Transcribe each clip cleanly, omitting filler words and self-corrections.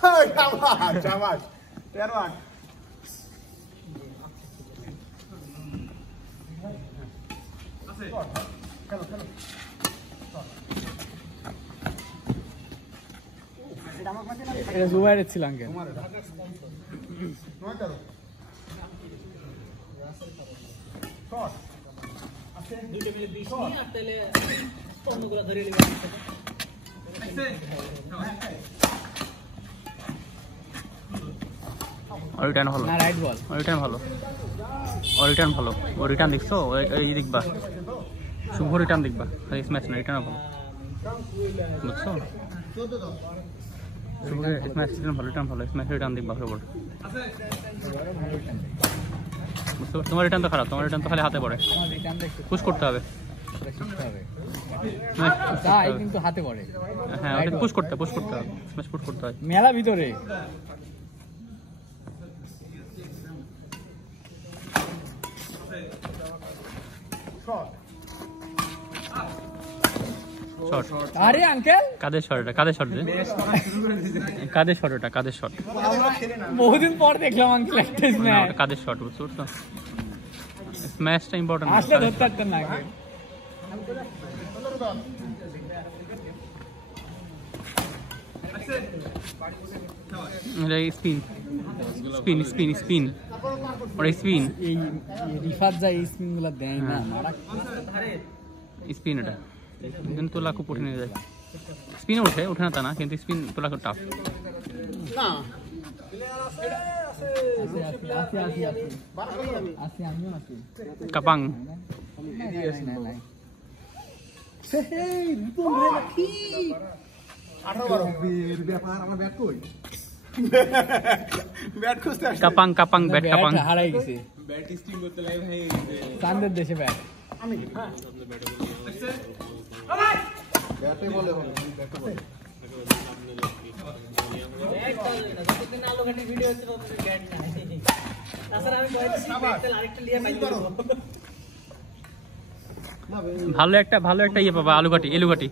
शाबाश शाबाश 13 খেলো খেলো এটা জুবাইরের ছিল আঙ্কেল নয় করো শট আছে দুইটা মিলে 20 নি আর তাহলে অন্যগুলো ধরে নিবে রিটার্ন ভালো না রাইট বল রিটার্ন ভালো রিটার্ন ভালো ও রিটার্ন দেখছো এই দেখবা শুভ রিটার্ন দেখবা এই ম্যাচ না রিটার্ন ভালো বুঝছো শুভ ম্যাচ রিটার্ন ভালো ম্যাচ রিটার্ন দেখবা খবর বুঝছো তোমার রিটার্ন তো খারাপ তোমার রিটার্ন তো খালি হাতে পড়ে পুশ করতে হবে কিন্তু হাতে পড়ে হ্যাঁ ওটা পুশ করতে হবে স্ম্যাশ পুশ করতে হয় মেলা ভিতরে শট আরে আঙ্কেল কাদের শট এটা কাদের শট কাদের শট বহুদিন পর দেখলাম আঙ্কেল একটা স্ম্যাশ কাদের শট বুঝছো তো স্ম্যাশটা ইম্পর্টেন্ট আসলে ধরতে পারতেন না আগে স্পিন ওরা স্পিন এই রিফাত যায় এই স্পিন গুলো দেয় না মারা স্পিন এটা কিন্তু তোলা খুব কঠিন হয়ে যায় স্পিন ওঠে না তা না কিন্তু স্পিন তোলা খুব টাফ না কাপাং কাপাং ব্যাট কাপাং হারাই গেছে চাঁদের দেশে ব্যাট ভালো একটা ইয়ে পাবা এলুগাটি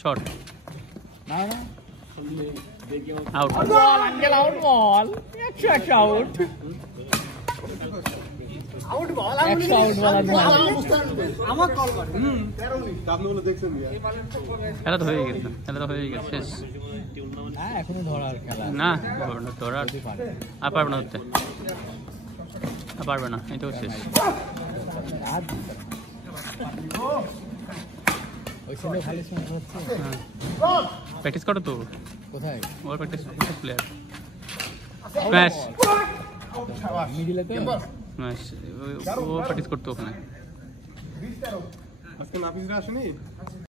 shot out uncle out ball 100 out out ball আমার কল করে আপনি বলে দেখছেন খেলা তো হয়ে গেছে শেষ না এখনো ধরার খেলা না ধরার আর পারবে না ধরতে পারবে না এই তো শেষ প্র্যাকটিস করো তো কোথায় ওর প্র্যাকটিস প্লেয়ার স্ম্যাশ মিডিলে তো স্ম্যাশ ও প্র্যাকটিস করতো ওখানে আজকে নাফিসরা আসেনি